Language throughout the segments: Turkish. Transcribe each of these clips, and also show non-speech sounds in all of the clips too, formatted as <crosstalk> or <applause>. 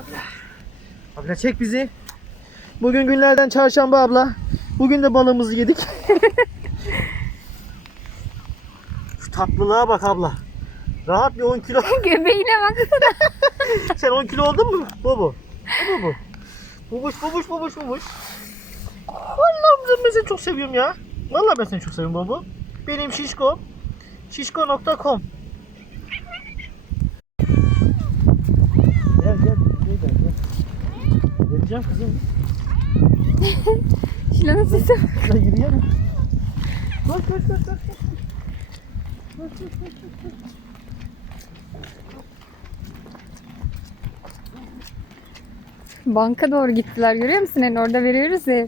Abla. Abla çek bizi. Bugün günlerden çarşamba abla. Bugün de balığımızı yedik. <laughs> Şu tatlılığa bak abla. Rahat bir 10 kilo. <laughs> Göbeğine baksana. <laughs> Sen 10 kilo oldun mu? Bu bu. Bu bu. Bubuş bubuş bubuş bubuş. Allah'ım ben seni çok seviyorum ya. Vallahi ben seni çok seviyorum baba. Benim şişko. Şişko.com Gel gel. Gel gel gel. Vereceğim kızım. <laughs> Şilanın sesi. Ya yürüyelim. Koş koş koş koş. koş. Koş, koş, koş. Banka doğru gittiler görüyor musun? Yani orada veriyoruz ya.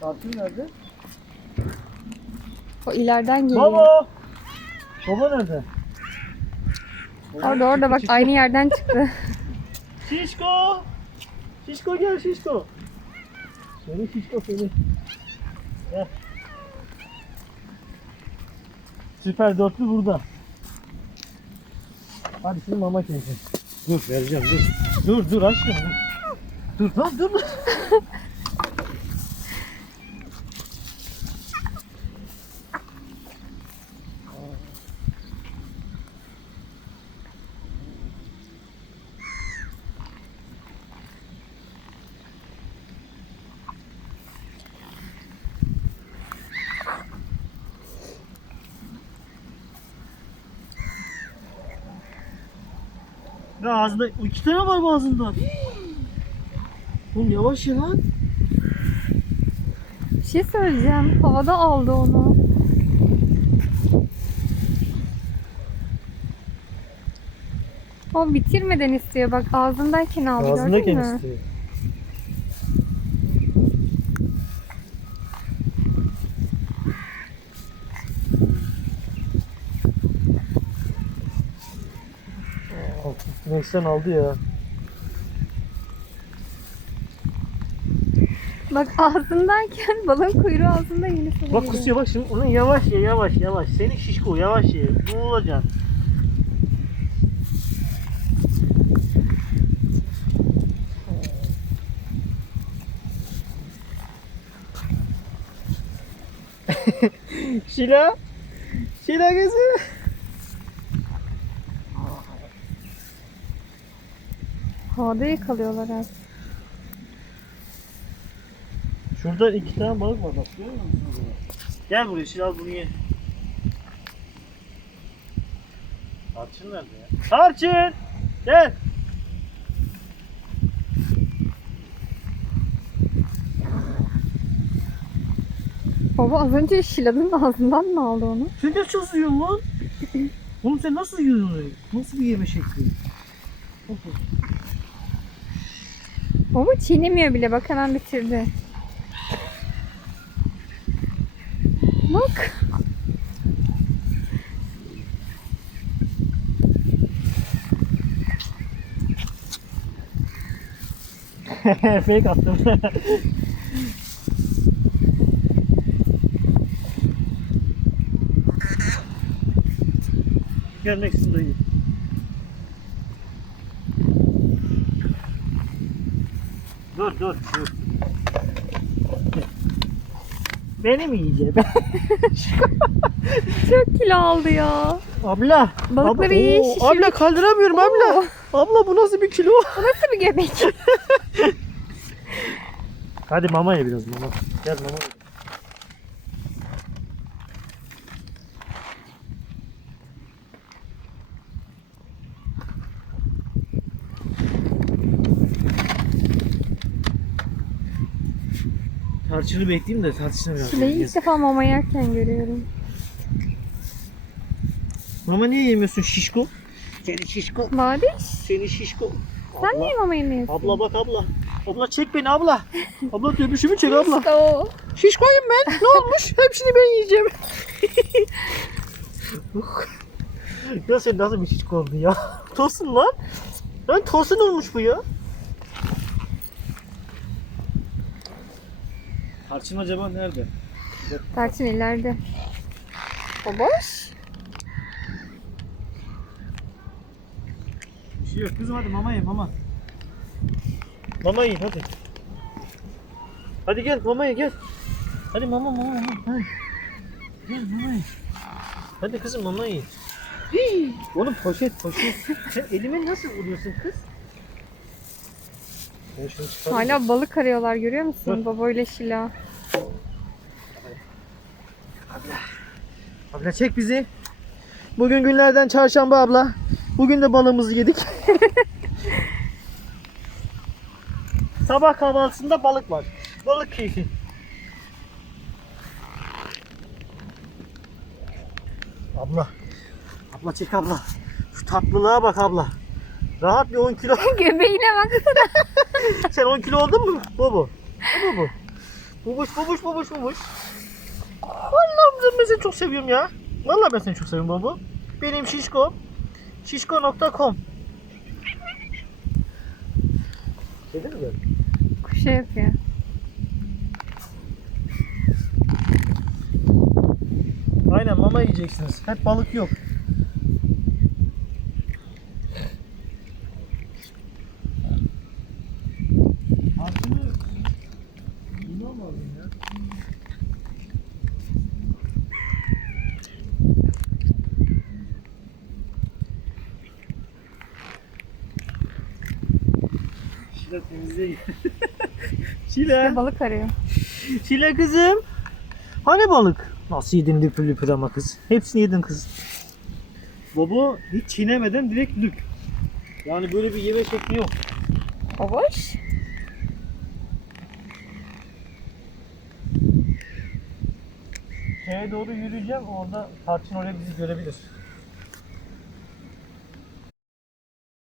Tartın nerede? O ileriden geliyor. Baba. Baba nerede? Orada orada bak aynı yerden çıktı. Şişko. Şişko gel Şişko. Seni Şişko seni. Gel. Süper dörtlü burada. Hadi şimdi mama keyfi. Dur vereceğim dur. Dur dur aşkım dur. Dur lan dur. <laughs> Ya ağzında iki tane var ağzında. Oğlum yavaş ya lan. Bir şey söyleyeceğim. Havada aldı onu. O bitirmeden istiyor. Bak ağzındayken aldı gördün Ağzındayken mü? istiyor. Güneşten aldı ya. Bak ağzındayken <laughs> balon kuyruğu ağzında yine sana Bak kusuyor bak şimdi onu yavaş ye yavaş yavaş. Senin şişko yavaş ye. Boğulacaksın. <laughs> Şila. Şila gözü. Havada yakalıyorlar hep. Şurada iki tane balık var bak görüyor musun? Gel buraya Şila al bunu ye. Tarçın nerede ya? Tarçın! Gel! Baba az önce Şila'nın ağzından mı aldı onu? Sen nasıl yiyorsun lan? Oğlum sen nasıl yiyorsun öyle? Nasıl bir yeme şekli? Baba çiğnemiyor bile bak hemen bitirdi. Bak. <laughs> Fake attım. Gelmek istiyorum. Dur dur dur. Beni mi yiyecek? <laughs> Çok kilo aldı ya. abla. Balıkları abla, iyi şişirdik. Abla kaldıramıyorum abla. Oo, Abla bu nasıl bir kilo? Nasıl bir göbek? <laughs> Hadi mama ye biraz mama. Gel mama. ye. Tarçını bekleyeyim de tarçını biraz. Şile'yi ilk defa mama yerken görüyorum. Mama niye yemiyorsun şişko? Seni şişko. Badiş Seni şişko. sen Abla, niye mama yemiyorsun? abla bak abla. Abla çek beni abla. <laughs> Abla dönüşümü çek abla. O. Şişkoyum ben. Ne olmuş? <laughs> Hepsini ben yiyeceğim. <laughs> ya sen nasıl bir şişko oldun ya? Tosun lan. Lan tosun olmuş bu ya. Tarçın acaba nerede? Tarçın ileride. Baboş. Bir şey yok kızım hadi mama ye mama. Mama yiyin hadi. Hadi gel mama ye gel. Hadi mama mama mama. Hadi. Gel mama ye. Hadi kızım mama ye. Hii, Oğlum poşet poşet. Sen elime nasıl vuruyorsun kız? Ben şunu çıkarayım. Hala balık arıyorlar görüyor musun? Baba ile Şila. Abla çek bizi. Bugün günlerden çarşamba abla. Bugün de balığımızı yedik. <laughs> Sabah kahvaltısında balık var. Balık keyfi. Abla. Abla çek abla. Şu tatlılığa bak abla. Rahat bir 10 kilo. <laughs> Göbeğine baksana. <laughs> Sen 10 kilo oldun mu? Bobo. Bu bu. Bubuş bubuş bubuş bubuş. Allah'ım ben seni çok seviyorum ya. Vallahi ben seni çok seviyorum baba. Benim şişkom. Şişko.com Kedi mi geldi? Kuşa yapıyor. Aynen mama yiyeceksiniz. Hep balık yok. Şile temizleyin. <laughs> Şile. Balık arıyor. Şile kızım. Hani balık? Nasıl yedin lüpür lüpür ama kız. Hepsini yedin kız. Baba hiç çiğnemeden direkt lüp. Yani böyle bir yeme şekli yok. Baboş. Şeye doğru yürüyeceğim. Orada tarçın oraya bizi görebilir.